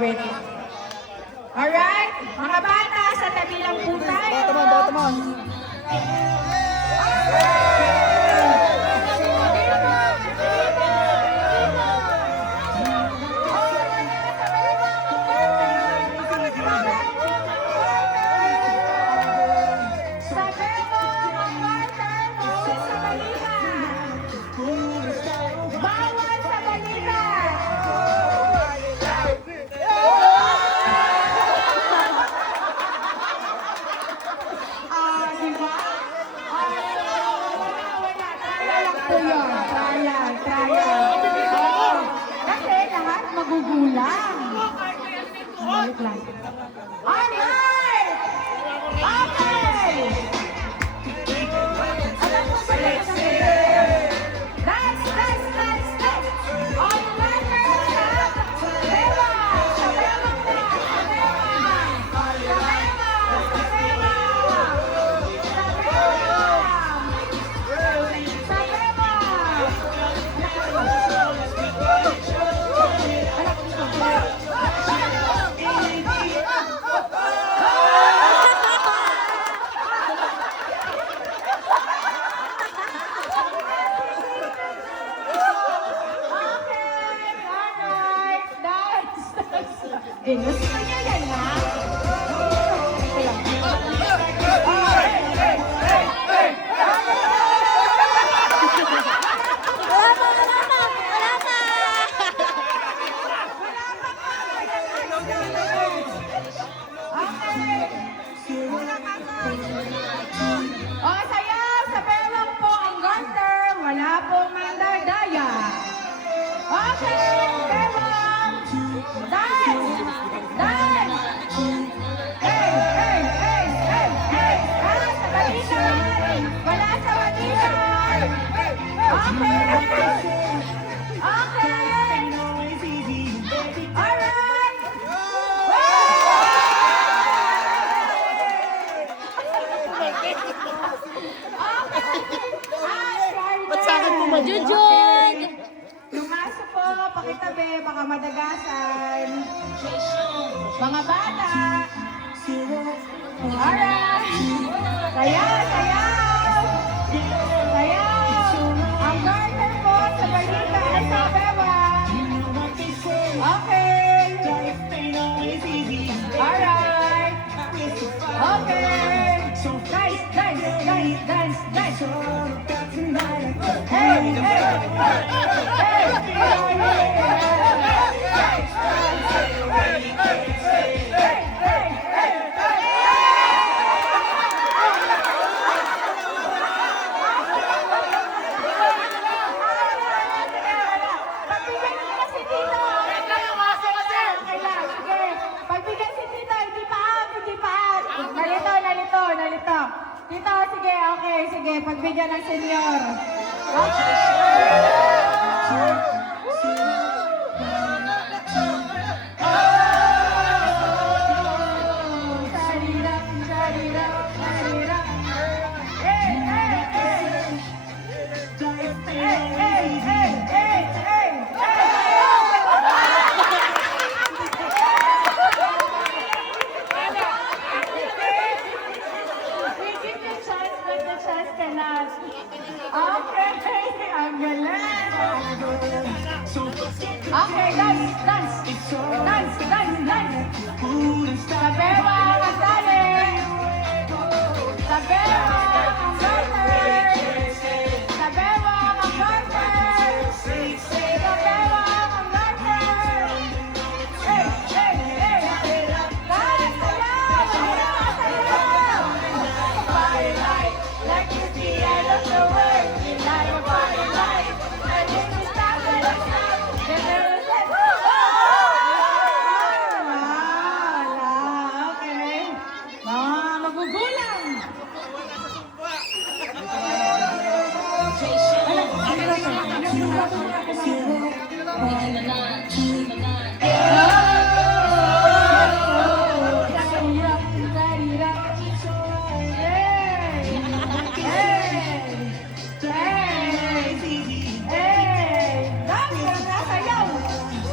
wait. Alright, mga bata, sa tabi lang po tayo. Bata mo. Kasi lahat magugulang. Balik lang. Alright! Okay! Alam mo ba yun? Dance! All runners up! Beba! Sa beba na! Sa beba! Ginusto niya yan, ha? Sayaw sa bewang po ang garter, wala pong mandardaya. Okay, bewang! Dance! Hey! Sa balikan! Wala sa balikan! Okay! Alright! Ba't sa akin pumajujud? Lumaso po, pakitabi, baka madagasan. Mga bata. Alright. Sayaw. Ang garter po sa balita ay sa beba. Okay. Alright. Okay. Dance. Pagbigyan si Tito, hindi pa. Nalito. Tito, sige, pagbigyan ng senyor. Okay, ang galing. Okay, dance. Sa beba, ang dali. Sa beba, ang garter. Sa beba, ang garter. Sa beba, ang garter. Hey. Dance, sayaw. Party like it's the end of the world. Like a party light. And then we stop. Okay. Mga magugulang.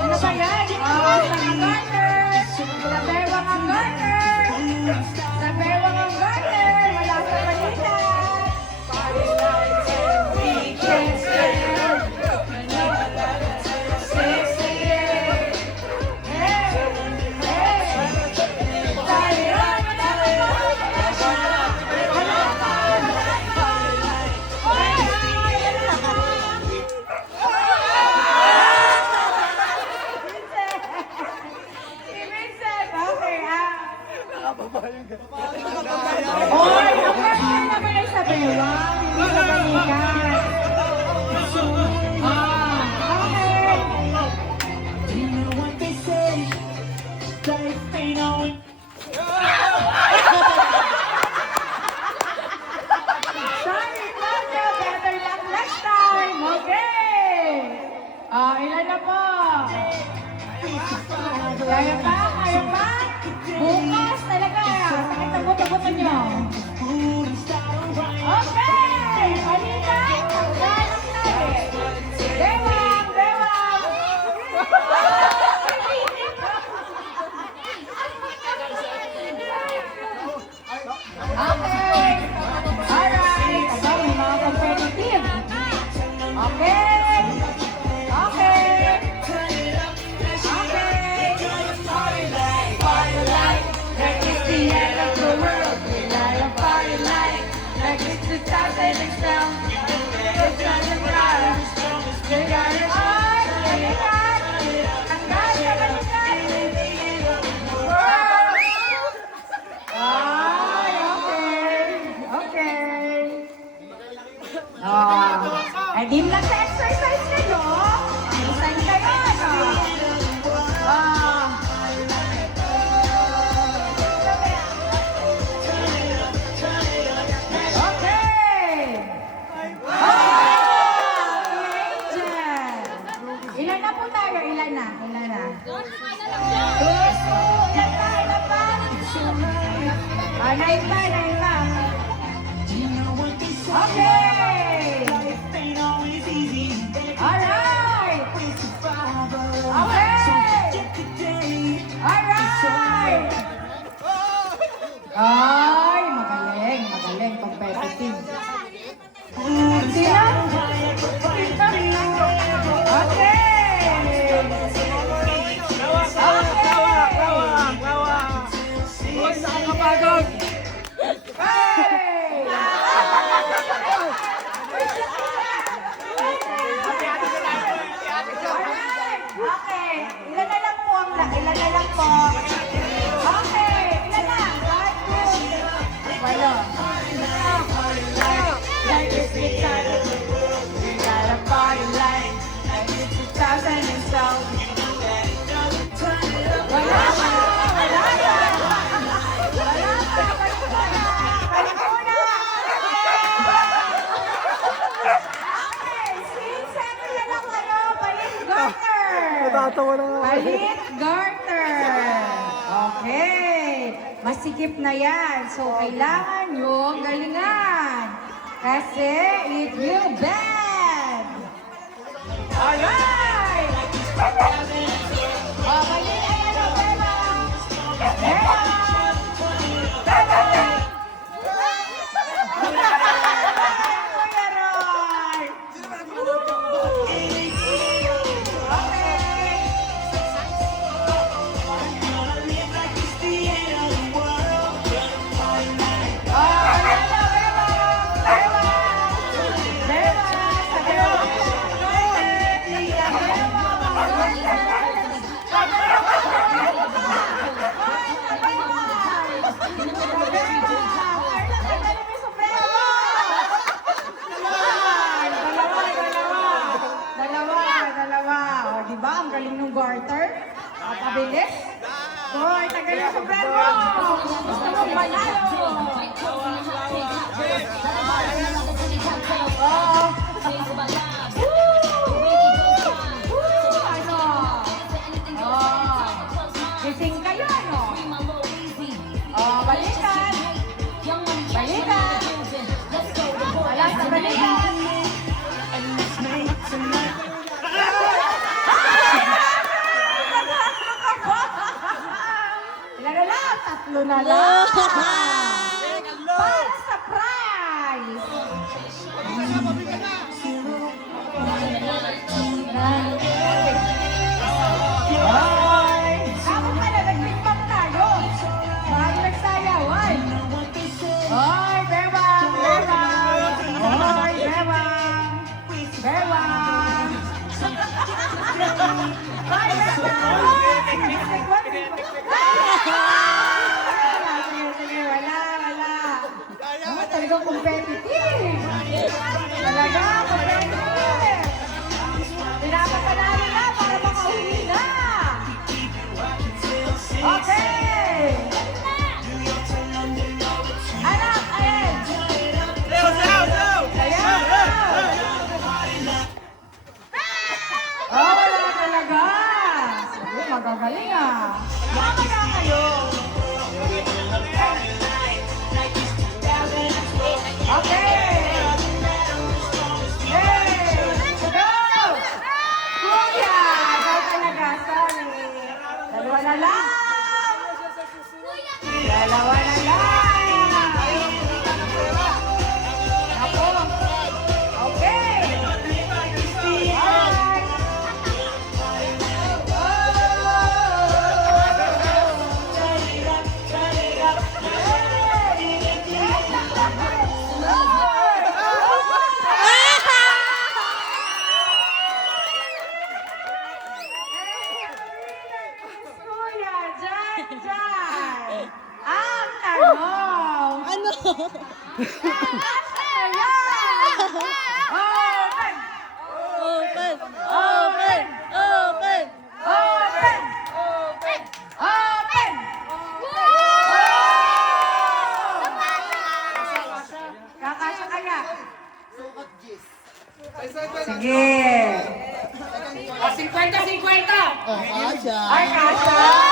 Ano ba yan? Mga garter. Wow, hindi sa balikan. Sorry, Claudia. Better luck next time. Okay. Ilan na po? Kaya pa? Kaya pa? Bukas talaga. Sakit ang buto-buto nyo. Okay. Halika. Ganap natin. Bewang, bewang. Okay. Alright. Aba, may mga competitive. Okay. Okay. Okay. Party light, like it's the end of the world. We light a party light, like it's 2012. It's not a crowd. You got it on, you got it. Ang ganda ba nila? Ay, okay. Okay. Ay, di lang sa exercise kayo. Saan kayo, ano? Okay. Angel. Ilan na po tayo? Ilan na? Ilan na? Ilan pa? Ilan pa? Nine pa, nine pa. Okay. Alright. Okay. Alright. Ay, magaling, magaling, competitive. Sino? Okay. Okay. Ilan na lang po ang ilan na lang po. Okay. Ilan na? 1, 2, walo. Like it's the time of the world. We got a party light. Like it's 2012. Wala pa! Wala pa! Wala pa! Balik muna! Balik muna! Okay, since ano na lang kayo, balik garter! Natatawa na nga. Balik garter! Okay, masikip na yan. So, kailangan yung galingan. Kasi it will bend! Alright! Balik ay ano, Bella! Bella! Bella! Kuya Roy! Okay. Diba? Ang galing ng garter. Kapabilis. Hoy, tagal yung sombrero. Gusto mong manalo. Oh. Ano? Oh. Gising kayo, ano? Oh, balikan. Balikan. Wala sa balikan. Ilan na lang? Tatlo na lang. Para sa prize. Ay! Kapag pala, nag-tiktok tayo. Mahal nagsayawan. Ay, bewang, bewang. Ay, bewang. Bewang. Ay, bewang. Sige, wala. Oh, talagang competitive. Open! Open! Open! Open! Open! Open! Kakasya kaya? Sige. 50-50. Oh, kasha. Ay, kasya.